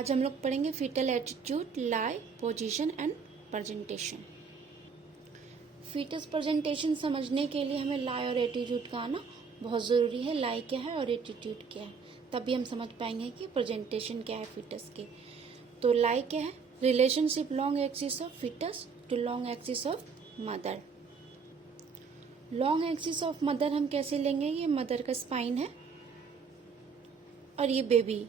आज हम लोग पढ़ेंगे fetal attitude, lie, position and presentation. Fetus presentation समझने के लिए हमें लाई और एटीट्यूड का आना बहुत ज़रूरी है। लाई क्या है और एटीट्यूड क्या है, तभी हम समझ पाएंगे कि प्रेजेंटेशन क्या है फीटस के। तो लाई क्या है? Relationship long axis of foetus to long axis of mother. Long axis of mother हम कैसे लेंगे? ये मदर का स्पाइन है और ये बेबी,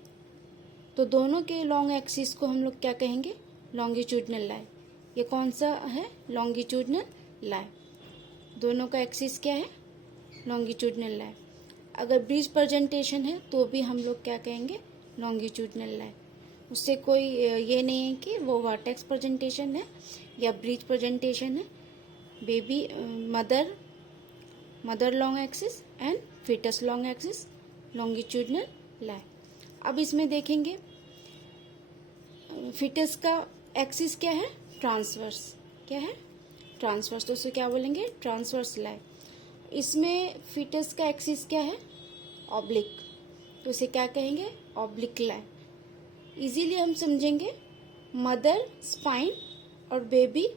तो दोनों के लॉन्ग एक्सिस को हम लोग क्या कहेंगे? लॉन्गिट्यूडनल लाई। ये कौन सा है? लॉन्गिट्यूडनल लाई। दोनों का एक्सिस क्या है? लॉन्गिट्यूडनल लाई। अगर ब्रिज प्रेजेंटेशन है तो भी हम लोग क्या कहेंगे? लॉन्गिट्यूडनल लाई। उससे कोई ये नहीं है कि वो वर्टेक्स प्रेजेंटेशन है या ब्रिज प्रेजेंटेशन है। Baby mother long axis and foetus long axis, longitudinal lie. अब इसमें देखेंगे फीटस का एक्सिस क्या है? ट्रांसवर्स। क्या है? ट्रांसवर्स। तो उसे क्या बोलेंगे? ट्रांसवर्स लाई। इसमें फीटस का एक्सिस क्या है? ऑब्लिक, तो उसे क्या कहेंगे? ऑब्लिक लाई। इजीली हम समझेंगे, मदर स्पाइन और बेबी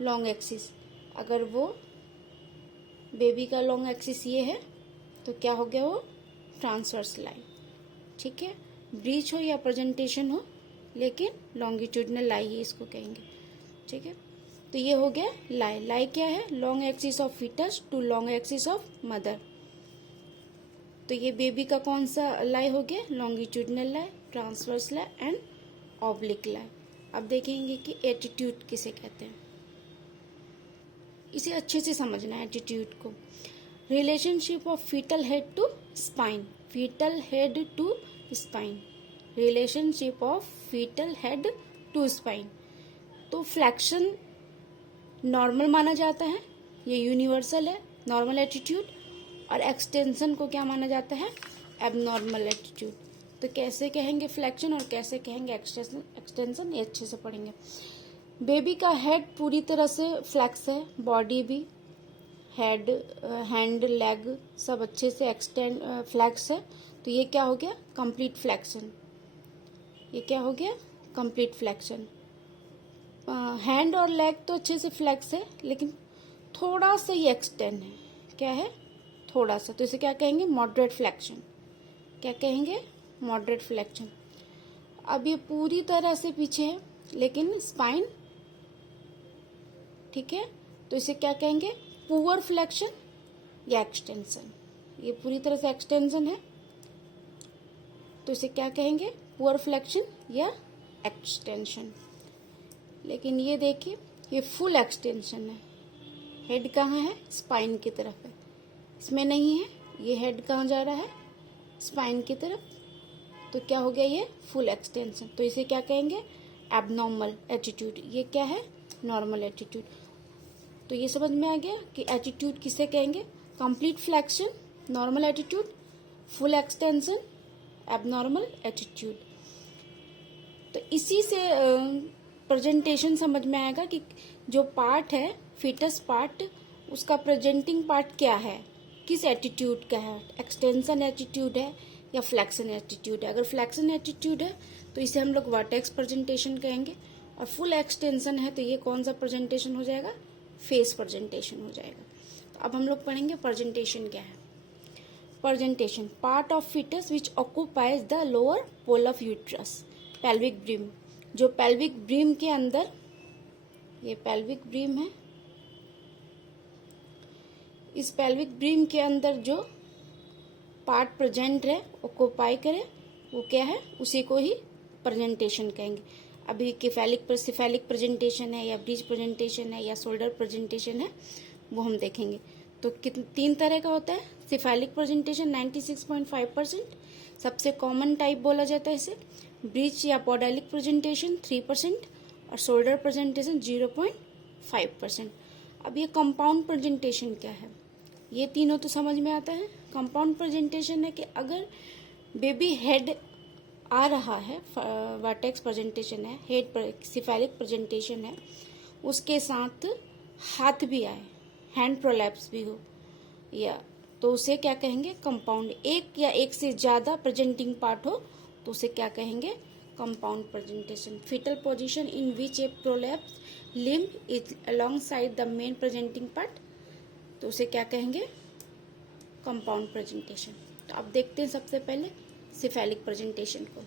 लॉन्ग एक्सिस। अगर वो बेबी का लॉन्ग एक्सिस ये है तो क्या हो गया? वो ट्रांसवर्स लाई। ठीक है, ब्रीच हो या प्रेजेंटेशन हो, लेकिन लॉन्गिट्यूडनल लाई ही इसको कहेंगे। ठीक है, तो ये हो गया लाई। लाई क्या है? Long axis of foetus to long axis of mother. तो ये बेबी का कौन सा लाई हो गया? Longitudinal lie, transverse lie and oblique lie. अब देखेंगे कि एटीट्यूड किसे कहते हैं। इसे अच्छे से समझना है एटीट्यूड को। Relationship of fetal head to spine. Fetal head to spine, relationship of fetal head to spine. तो फ्लैक्शन नॉर्मल माना जाता है, ये यूनिवर्सल है नॉर्मल एटीट्यूड, और एक्सटेंशन को क्या माना जाता है? Abnormal attitude. तो कैसे कहेंगे फ्लैक्शन और कैसे कहेंगे एक्सटेंशन, ये अच्छे से पढ़ेंगे। बेबी का हेड पूरी तरह से फ्लैक्स है, बॉडी भी, हेड, हैंड, लेग सब अच्छे से फ्लैक्स है। तो ये क्या हो गया? Complete flexion. ये क्या हो गया? Complete flexion. हैंड और लेग तो अच्छे से फ्लैक्स है, लेकिन थोड़ा सा ये एक्सटेंड है। क्या है? थोड़ा सा। तो इसे क्या कहेंगे? Moderate flexion. क्या कहेंगे? Moderate flexion. अब ये पूरी तरह से पीछे है, लेकिन स्पाइन ठीक है, तो इसे क्या कहेंगे? पुअर फ्लैक्शन या एक्सटेंशन। ये पूरी तरह से एक्सटेंशन है, तो इसे क्या कहेंगे? पुअर फ्लैक्शन या एक्सटेंशन। लेकिन ये देखिए, ये फुल एक्सटेंशन है। हेड कहाँ है? स्पाइन की तरफ है, इसमें नहीं है। ये हेड कहाँ जा रहा है? स्पाइन की तरफ। तो क्या हो गया? ये फुल एक्सटेंशन। तो इसे क्या कहेंगे? Abnormal attitude. ये क्या है? Normal attitude. तो ये समझ में आ गया कि एटीट्यूड किसे कहेंगे? Complete flexion normal attitude, full extension abnormal attitude. तो इसी से प्रेजेंटेशन समझ में आएगा कि जो पार्ट है फीटस पार्ट, उसका प्रेजेंटिंग पार्ट क्या है, किस एटीट्यूड का है, एक्सटेंशन एटीट्यूड है या फ्लैक्शन एटीट्यूड है। अगर फ्लैक्शन एटीट्यूड है तो इसे हम लोग वर्टेक्स प्रेजेंटेशन कहेंगे, और फुल एक्सटेंशन है तो ये कौन सा प्रेजेंटेशन हो जाएगा? फेस प्रेजेंटेशन हो जाएगा। तो अब हम लोग पढ़ेंगे प्रेजेंटेशन क्या है। Presentation, part of fetus which occupies the lower pole of uterus, pelvic brim. जो पेल्विक ब्रीम के अंदर, ये पेल्विक ब्रीम है, इस पेल्विक ब्रीम के अंदर जो पार्ट प्रेजेंट है, ऑक्यूपाई करे, वो क्या है? उसी को ही प्रेजेंटेशन कहेंगे। अभी सिफेलिक प्रेजेंटेशन है या ब्रीच प्रेजेंटेशन है या शोल्डर प्रेजेंटेशन है, वो हम देखेंगे। तो तीन तरह का होता है। सिफेलिक प्रेजेंटेशन 96.5%, सबसे कॉमन टाइप बोला जाता है इसे। ब्रीच या पोडालिक प्रेजेंटेशन 3%, और शोल्डर प्रेजेंटेशन 0.5%। अब ये कंपाउंड प्रेजेंटेशन क्या है? ये तीनों तो समझ में आता है। कंपाउंड प्रेजेंटेशन है कि अगर बेबी हेड आ रहा है, वर्टेक्स प्रेजेंटेशन है, हेड सिफेलिक प्रेजेंटेशन है, उसके साथ हाथ भी आए, हैंड प्रोलैप्स भी हो, या तो उसे क्या कहेंगे? कंपाउंड। एक या एक से ज्यादा प्रेजेंटिंग पार्ट हो तो उसे क्या कहेंगे? Compound presentation. Fetal position in which a prolapsed limb is alongside the main presenting part, तो उसे क्या कहेंगे? Compound presentation. तो अब देखते हैं सबसे पहले सिफेलिक प्रेजेंटेशन को।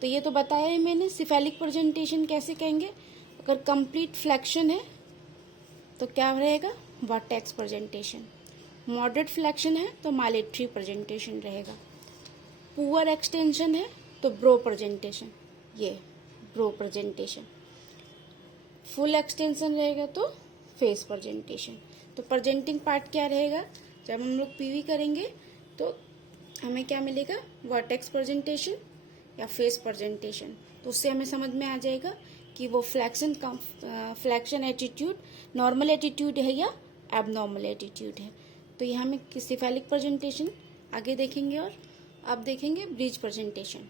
तो ये तो बताया है मैंने, सिफेलिक प्रेजेंटेशन कैसे कहेंगे? अगर कंप्लीट फ्लैक्शन है तो क्या रहेगा? Vertex presentation. मॉडरेट फ्लैक्शन है तो माइलेटरी प्रेजेंटेशन रहेगा। पुअर एक्सटेंशन है तो ब्रो प्रेजेंटेशन, ये ब्रो प्रेजेंटेशन। फुल एक्सटेंशन रहेगा तो फेस प्रेजेंटेशन। तो प्रेजेंटिंग पार्ट क्या रहेगा? जब हम लोग पीवी करेंगे तो हमें क्या मिलेगा? वर्टेक्स प्रेजेंटेशन या फेस प्रेजेंटेशन। तो उससे हमें समझ में आ जाएगा कि वो फ्लैक्शन एटीट्यूड नॉर्मल एटीट्यूड है या एबनॉर्मल एटीट्यूड है। तो यहाँ में सिफेलिक प्रेजेंटेशन आगे देखेंगे और अब देखेंगे ब्रिज प्रेजेंटेशन।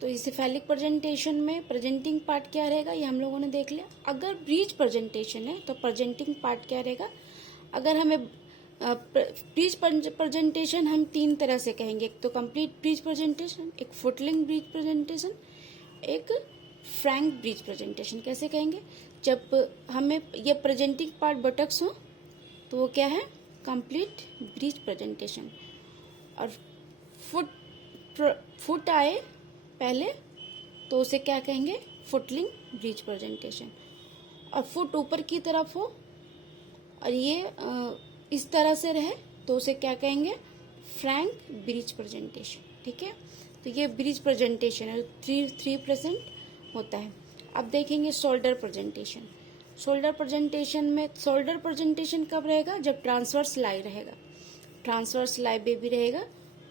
तो इस सिफेलिक प्रेजेंटेशन में प्रेजेंटिंग पार्ट क्या रहेगा ये हम लोगों ने देख लिया। अगर ब्रिज प्रेजेंटेशन है तो प्रेजेंटिंग पार्ट क्या रहेगा? अगर हमें ब्रिज प्रेजेंटेशन हम तीन तरह से कहेंगे, एक तो कंप्लीट ब्रिज प्रेजेंटेशन, एक फुटलिंग ब्रिज प्रेजेंटेशन, एक फ्रैंक ब्रिज प्रेजेंटेशन। कैसे कहेंगे? जब हमें ये प्रेजेंटिंग पार्ट बटक्स हो तो वो क्या है? Complete bridge presentation. और फुट आए पहले तो उसे क्या कहेंगे? Footling bridge presentation. और फुट ऊपर की तरफ हो और ये इस तरह से रहे तो उसे क्या कहेंगे? Frank bridge presentation. ठीक है, तो ये ब्रिज प्रेजेंटेशन है, 3% होता है। अब देखेंगे शोल्डर प्रेजेंटेशन। शोल्डर प्रेजेंटेशन में शोल्डर प्रेजेंटेशन कब रहेगा? जब ट्रांसवर्स लाई रहेगा। ट्रांसवर्स लाई बेबी रहेगा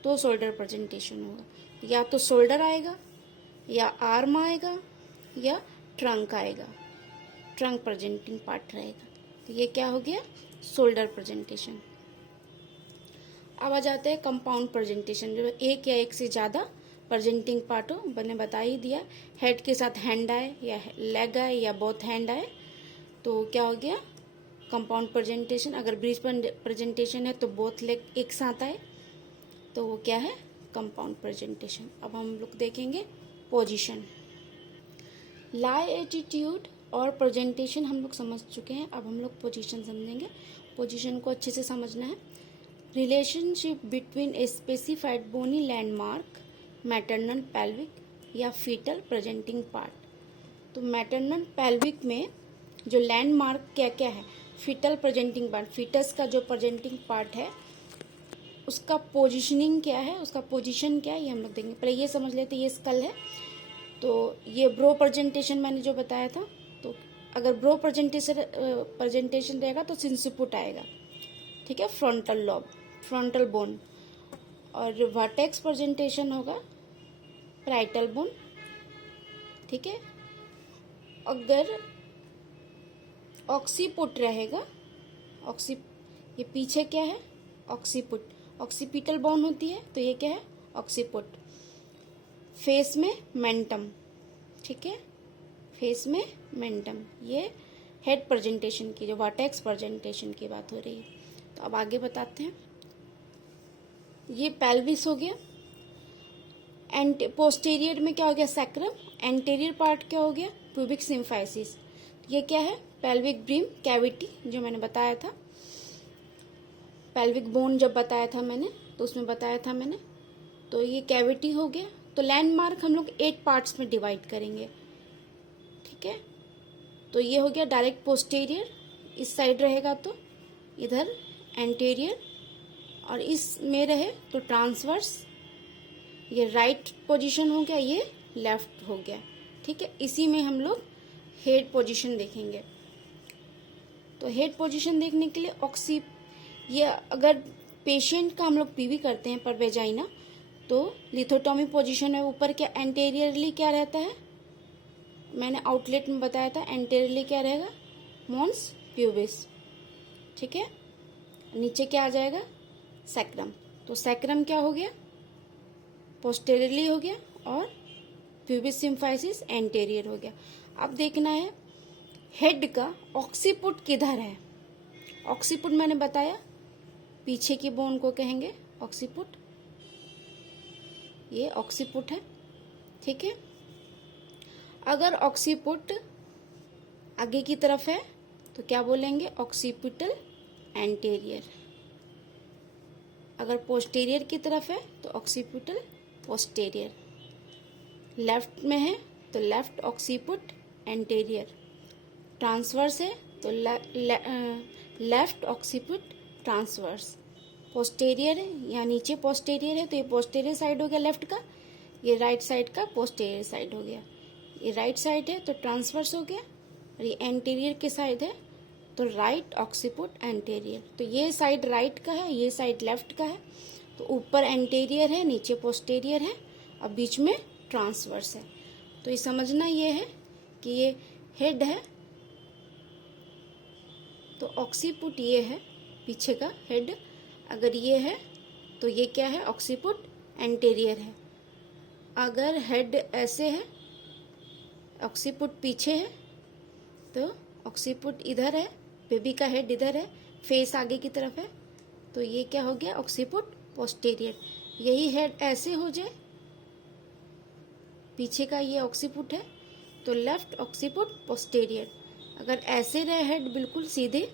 तो शोल्डर प्रेजेंटेशन होगा। या तो शोल्डर आएगा या आर्म आएगा या ट्रंक आएगा, ट्रंक प्रेजेंटिंग पार्ट रहेगा। तो ये क्या हो गया? Shoulder presentation. अब आ जाते हैं कंपाउंड प्रेजेंटेशन, जो एक या एक से ज्यादा प्रेजेंटिंग पार्ट हो। मैंने बता ही दिया, हेड के साथ हैंड आए या लेग आए या बोथ हैंड आए तो क्या हो गया? Compound presentation. अगर ब्रिज प्रेजेंटेशन है तो बोथ लेग एक साथ आए तो वो क्या है? Compound presentation. अब हम लोग देखेंगे पोजीशन। लाई एटीट्यूड और प्रेजेंटेशन हम लोग समझ चुके हैं। अब हम लोग पोजीशन समझेंगे। पोजीशन को अच्छे से समझना है। Relationship between a specified bony landmark, maternal pelvic या फीटल प्रेजेंटिंग पार्ट। तो मैटरनल पेल्विक में जो लैंडमार्क क्या क्या है? फीटल प्रेजेंटिंग पार्ट, फीटस का जो प्रेजेंटिंग पार्ट है उसका पोजीशनिंग क्या है, उसका पोजीशन क्या है, ये हम लोग देखेंगे। पहले ये समझ लेते, ये स्कल है तो ये ब्रो प्रेजेंटेशन मैंने जो बताया था। तो अगर ब्रो प्रेजेंटेशन रहेगा तो सिंसिपुट आएगा, ठीक है, फ्रंटल लॉब, फ्रंटल बोन। और वर्टेक्स प्रेजेंटेशन होगा पैराइटल बोन, ठीक है। अगर ऑक्सीपुट रहेगा, ये पीछे क्या है? ऑक्सीपुट, ऑक्सीपिटल बोन होती है तो ये क्या है? ऑक्सीपुट। फेस में मेंटम, ठीक है, फेस में मेंटम। ये हेड प्रेजेंटेशन की, जो वर्टेक्स प्रेजेंटेशन की बात हो रही है। तो अब आगे बताते हैं। ये पेल्विस हो गया। एंड पोस्टीरियर में क्या हो गया? सैक्रम। एंटीरियर पार्ट क्या हो गया? Pubic symphysis. ये क्या है? पेल्विक ब्रीम कैविटी, जो मैंने बताया था। पेल्विक बोन जब बताया था मैंने तो उसमें बताया था मैंने। तो ये कैविटी हो गया। तो लैंडमार्क हम लोग 8 पार्ट्स में डिवाइड करेंगे, ठीक है। तो ये हो गया डायरेक्ट पोस्टीरियर, इस साइड रहेगा तो इधर एंटीरियर, और इस में रहे तो ट्रांसवर्स, ये राइट पोजीशन हो गया, ये लेफ्ट हो गया, ठीक है। इसी में हम लोग हेड पोजीशन देखेंगे। तो हेड पोजीशन देखने के लिए ये अगर पेशेंट का हम लोग पीवी करते हैं पर वेजाइना तो लिथोटॉमी पोजीशन में ऊपर क्या एंटेरियरली क्या रहता है? मैंने आउटलेट में बताया था एंटेरियरली क्या रहेगा? मॉन्स प्यूबिस, ठीक है। नीचे क्या आ जाएगा? सैक्रम। तो सैक्रम क्या हो गया? पोस्टेरियरली हो गया और प्यूबिस सिम्फाइसिस एंटेरियर हो गया। अब देखना है हेड का ऑक्सीपुट किधर है। ऑक्सीपुट मैंने बताया पीछे की बोन को कहेंगे ऑक्सीपुट, ये ऑक्सीपुट है। ठीक है। अगर ऑक्सीपुट आगे की तरफ है तो क्या बोलेंगे, ऑक्सीपिटल एंटीरियर। अगर पोस्टीरियर की तरफ है तो ऑक्सीपिटल पोस्टीरियर। लेफ्ट में है तो लेफ्ट ऑक्सीपुट एंटीरियर। ट्रांसवर्स है तो लेफ्ट ऑक्सीपुट ट्रांसवर्स। पोस्टीरियर है या नीचे पोस्टीरियर है तो ये पोस्टीरियर साइड हो गया लेफ्ट का, ये राइट साइड का पोस्टीरियर साइड हो गया। ये राइट साइड है तो ट्रांसवर्स हो गया, और ये एंटीरियर की साइड है तो राइट ऑक्सीपुट एंटीरियर। तो ये साइड राइट का है, ये साइड लेफ्ट का है, तो ऊपर एंटीरियर है, नीचे पोस्टीरियर है, और बीच में ट्रांसवर्स है। तो ये समझना ये है कि ये हेड है तो ऑक्सीपुट ये है पीछे का हेड। अगर ये है तो ये क्या है, ऑक्सीपुट एंटीरियर है। अगर हेड ऐसे है, ऑक्सीपुट पीछे है, तो ऑक्सीपुट इधर है, बेबी का हेड इधर है, फेस आगे की तरफ है, तो ये क्या हो गया, ऑक्सीपुट पोस्टीरियर। यही हेड ऐसे हो जाए, पीछे का ये ऑक्सीपुट है तो लेफ्ट ऑक्सीपुट पोस्टीरियर। अगर ऐसे रहे हेड बिल्कुल सीधे,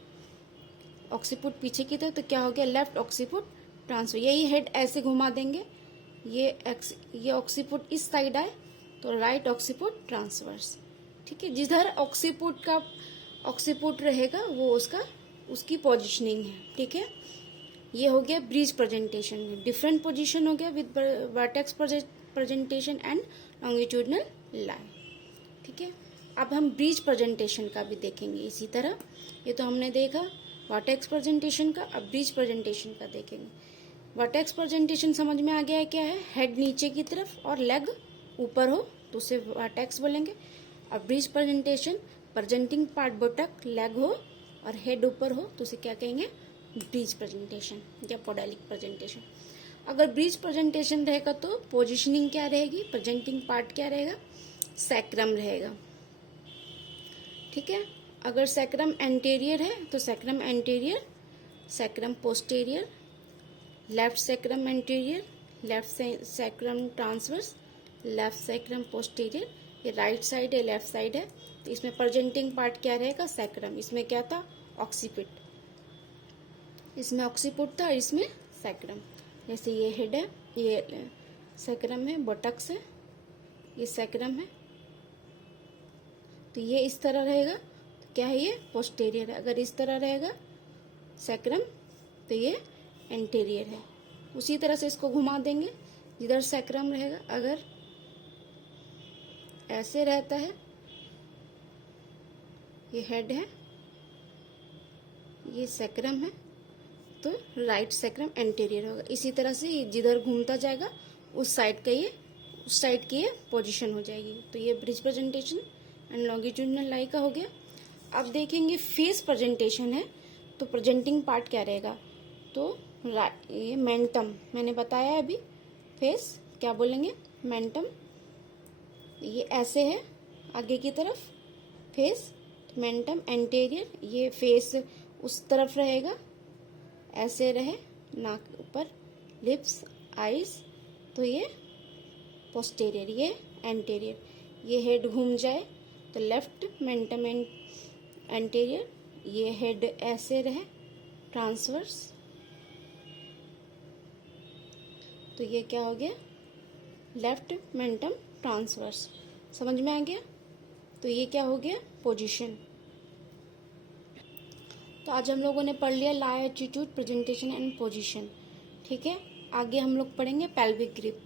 ऑक्सीपुट पीछे की तरफ, तो क्या हो गया, लेफ्ट ऑक्सीपुट ट्रांसफर। यही हेड ऐसे घुमा देंगे, ये ऑक्सीपुट इस साइड आए तो राइट ऑक्सीपुट ट्रांसवर्स। ठीक है, जिधर ऑक्सीपुट रहेगा वो उसकी पोजीशनिंग है। ठीक है, ये हो गया ब्रिज प्रेजेंटेशन में। डिफरेंट पोजीशन हो गया with vertex presentation and longitudinal line. ठीक है, अब हम ब्रिज प्रेजेंटेशन का भी देखेंगे इसी तरह। ये तो हमने देखा वर्टेक्स प्रेजेंटेशन का, अब ब्रिज प्रेजेंटेशन का देखेंगे। वर्टेक्स प्रेजेंटेशन समझ में आ गया है क्या है, हेड नीचे की तरफ और लेग ऊपर हो तो उसे वर्टेक्स बोलेंगे। अब bridge presentation, presenting part बटक leg हो और हेड ऊपर हो तो उसे क्या कहेंगे, ब्रिज प्रेजेंटेशन या पोडालिक प्रेजेंटेशन। अगर ब्रिज प्रेजेंटेशन रहेगा तो पोजीशनिंग क्या रहेगी, प्रेजेंटिंग पार्ट क्या रहेगा, सैक्रम रहेगा। ठीक है, अगर सैक्रम एंटीरियर है तो sacrum anterior, sacrum posterior, left sacrum anterior, left sacrum transverse, left sacrum posterior. ये राइट साइड है, लेफ्ट साइड है, तो इसमें प्रेजेंटिंग पार्ट क्या रहेगा, सैक्रम। इसमें क्या था, ऑक्सीपिट, इसमें ऑक्सीपुट था, इसमें सैक्रम। जैसे ये हेड है, ये सैक्रम है, बटक्स है, ये सैक्रम है, तो ये इस तरह रहेगा, तो क्या है, ये पोस्टीरियर है। अगर इस तरह रहेगा सैक्रम तो ये एंटीरियर है। उसी तरह से इसको घुमा देंगे, जिधर सैक्रम रहेगा, अगर ऐसे रहता है, ये हेड है, ये सैक्रम है, तो राइट सैक्रम एंटीरियर होगा। इसी तरह से जिधर घूमता जाएगा उस साइड की ये पोजीशन हो जाएगी। तो ये bridge presentation and longitudinal line का हो गया। अब देखेंगे फेस प्रेजेंटेशन है तो प्रेजेंटिंग पार्ट क्या रहेगा, तो ये मेंटम, मैंने बताया अभी, फेस क्या बोलेंगे, मेंटम। ये ऐसे है आगे की तरफ फेस, मेंटम एंटीरियर। ये फेस उस तरफ रहेगा, ऐसे रहे, नाक ऊपर, लिप्स, आईज, तो ये पोस्टीरियर, ये एंटीरियर। ये हेड घूम जाए तो लेफ्ट मेंटम एंटीरियर, ये हेड ऐसे रहे, ट्रांसवर्स, तो ये क्या हो गया, लेफ्ट मेंटम ट्रांसवर्स। समझ में आ गया, तो ये क्या हो गया, पोजीशन। तो आज हम लोगों ने पढ़ लिया लाई, एटीट्यूड, प्रेजेंटेशन एंड पोजीशन। ठीक है, आगे हम लोग पढ़ेंगे पेल्विक ग्रिप।